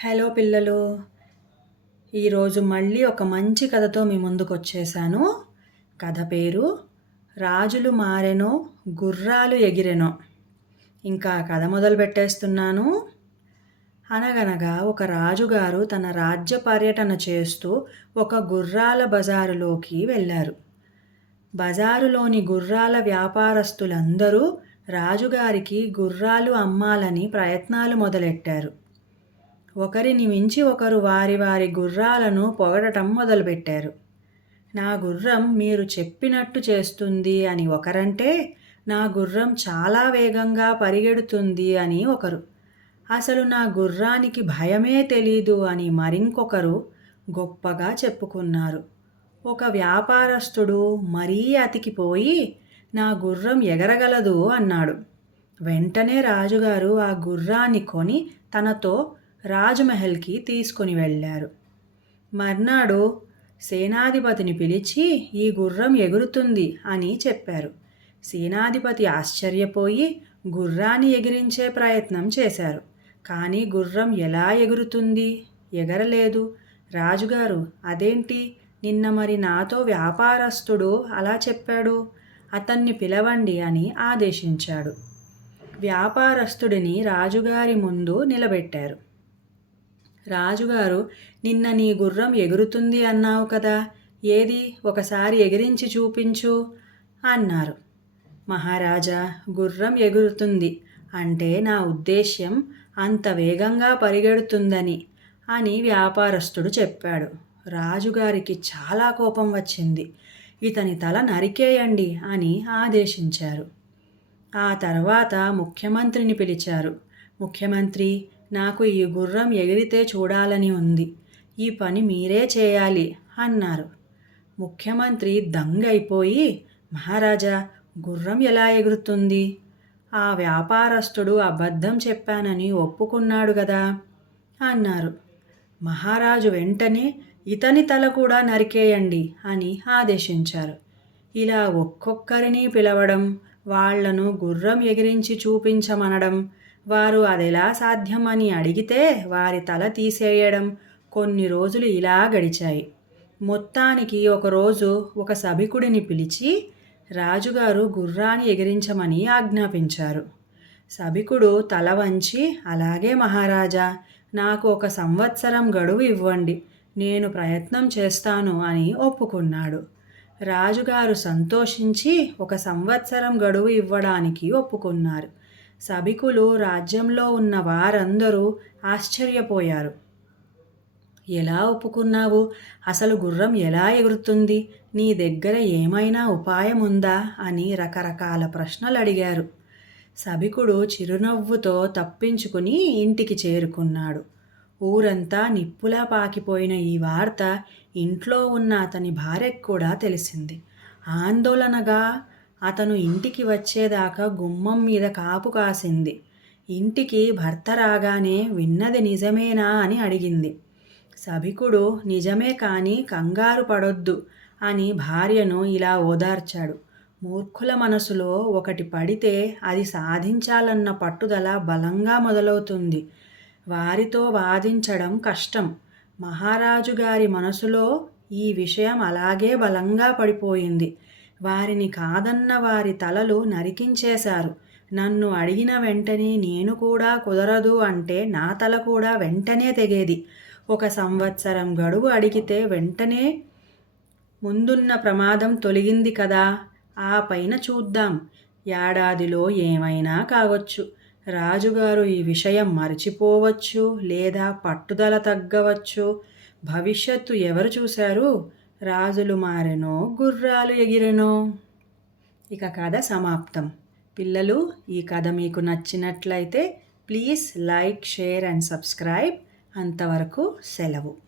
Hello పిల్లలు. ఈరోజు మళ్ళీ ఒక మంచి కథతో మీ ముందుకు వచ్చేసాను కథ పేరు రాజులు మారెనో గుర్రాలు ఎగిరెనో. ఇంకా కథ మొదలు పెట్టేస్తున్నాను. అనగనగా ఒక రాజుగారు తన రాజ్య పర్యటన చేస్తూ ఒక గుర్రాల బజారులోకి వెళ్ళారు. బజారులోని గుర్రాల వ్యాపారస్తులందరూ రాజుగారికి గుర్రాలు అమ్మాలని ప్రయత్నాలు మొదలెట్టారు. ఒకరిని మించి ఒకరు వారి వారి గుర్రాలను పొగడటం మొదలుపెట్టారు. నా గుర్రం మీరు చెప్పినట్టు చేస్తుంది అని ఒకరంటే నా గుర్రం చాలా వేగంగా పరిగెడుతుంది అని ఒకరు. అసలు నా గుర్రానికి భయమే తెలీదు అని మరింకొకరు గొప్పగా చెప్పుకున్నారు. ఒక వ్యాపారస్తుడు మరీ అతికిపోయి నా గుర్రం ఎగరగలదు అన్నాడు. వెంటనే రాజుగారు ఆ గుర్రాన్ని కొని తనతో రాజమహల్కి తీసుకుని వెళ్ళారు. మర్నాడు సేనాధిపతిని పిలిచి ఈ గుర్రం ఎగురుతుంది అని చెప్పారు. సేనాధిపతి ఆశ్చర్యపోయి గుర్రాన్ని ఎగిరించే ప్రయత్నం చేశారు. కానీ గుర్రం ఎలా ఎగురుతుంది? ఎగరలేదు. రాజుగారు అదేంటి? నిన్న మరి నాతో వ్యాపారస్తుడు అలా చెప్పాడు? అతన్ని పిలవండి అని ఆదేశించాడు. వ్యాపారస్తుడిని రాజుగారి ముందు నిలబెట్టారు. రాజుగారు నిన్న నీ గుర్రం ఎగురుతుంది అన్నావు కదా ఏది ఒకసారి ఎగిరించి చూపించు అన్నారు. మహారాజా గుర్రం ఎగురుతుంది అంటే నా ఉద్దేశ్యం అంత వేగంగా పరిగెడుతుందని అని వ్యాపారస్తుడు చెప్పాడు. రాజుగారికి చాలా కోపం వచ్చింది. ఇతని తల నరికేయండి అని ఆదేశించారు. ఆ తర్వాత ముఖ్యమంత్రిని పిలిచారు. ముఖ్యమంత్రి నాకు ఈ గుర్రం ఎగిరితే చూడాలని ఉంది. ఈ పని మీరే చేయాలి అన్నారు. ముఖ్యమంత్రి దంగైపోయి మహారాజా గుర్రం ఎలా ఎగురుతుంది? ఆ వ్యాపారస్తుడు అబద్ధం చెప్పానని ఒప్పుకున్నాడు కదా అన్నారు. మహారాజు వెంటనే ఇతని తల కూడా నరికేయండి అని ఆదేశించారు. ఇలా ఒక్కొక్కరిని పిలవడం వాళ్ళను గుర్రం ఎగిరించి చూపించమనడం వారు అదెలా సాధ్యమని అడిగితే వారి తల తీసేయడం కొన్ని రోజులు ఇలా గడిచాయి. మొత్తానికి ఒకరోజు ఒక సభికుడిని పిలిచి రాజుగారు గుర్రాన్ని ఎగిరించమని ఆజ్ఞాపించారు. సభికుడు తల వంచి అలాగే మహారాజా నాకు ఒక సంవత్సరం గడువు ఇవ్వండి నేను ప్రయత్నం చేస్తాను అని ఒప్పుకున్నాడు. రాజుగారు సంతోషించి ఒక సంవత్సరం గడువు ఇవ్వడానికి ఒప్పుకున్నారు. సభికులు రాజ్యంలో ఉన్న వారందరూ ఆశ్చర్యపోయారు. ఎలా ఒప్పుకున్నావు? అసలు గుర్రం ఎలా ఎగురుతుంది? నీ దగ్గర ఏమైనా ఉపాయం ఉందా అని రకరకాల ప్రశ్నలు అడిగారు సభికుడు చిరునవ్వుతో తప్పించుకుని ఇంటికి చేరుకున్నాడు. ఊరంతా నిప్పులా పాకిపోయిన ఈ వార్త ఇంట్లో ఉన్న అతని భార్యకు కూడా తెలిసింది. ఆందోళనగా అతను ఇంటికి వచ్చేదాకా గుమ్మం మీద కాపు కాసింది. ఇంటికి భర్త రాగానే విన్నది నిజమేనా అని అడిగింది. సభికుడు నిజమే కానీ కంగారు పడొద్దు అని భార్యను ఇలా ఓదార్చాడు. మూర్ఖుల మనసులో ఒకటి పడితే అది సాధించాలన్న పట్టుదల బలంగా మొదలవుతుంది. వారితో వాదించడం కష్టం. మహారాజు గారి మనసులో ఈ విషయం అలాగే బలంగా పడిపోయింది. వారిని కాదన్న వారి తలలు నరికించేశారు. నన్ను అడిగిన వెంటనే నేను కూడా కుదరదు అంటే నా తల కూడా వెంటనే తెగేది. ఒక సంవత్సరం గడువు అడిగితే వెంటనే ముందున్న ప్రమాదం తొలగింది కదా ఆ పైన చూద్దాం. ఏడాదిలో ఏమైనా కావచ్చు. రాజుగారు ఈ విషయం మర్చిపోవచ్చు లేదా పట్టుదల తగ్గవచ్చు. భవిష్యత్తు ఎవరు చూశారు? రాజులు మారెనో గుర్రాలు ఎగిరెనో. ఇక కథ సమాప్తం. పిల్లలు ఈ కథ మీకు నచ్చినట్లయితే please like share and subscribe. అంతవరకు సెలవు.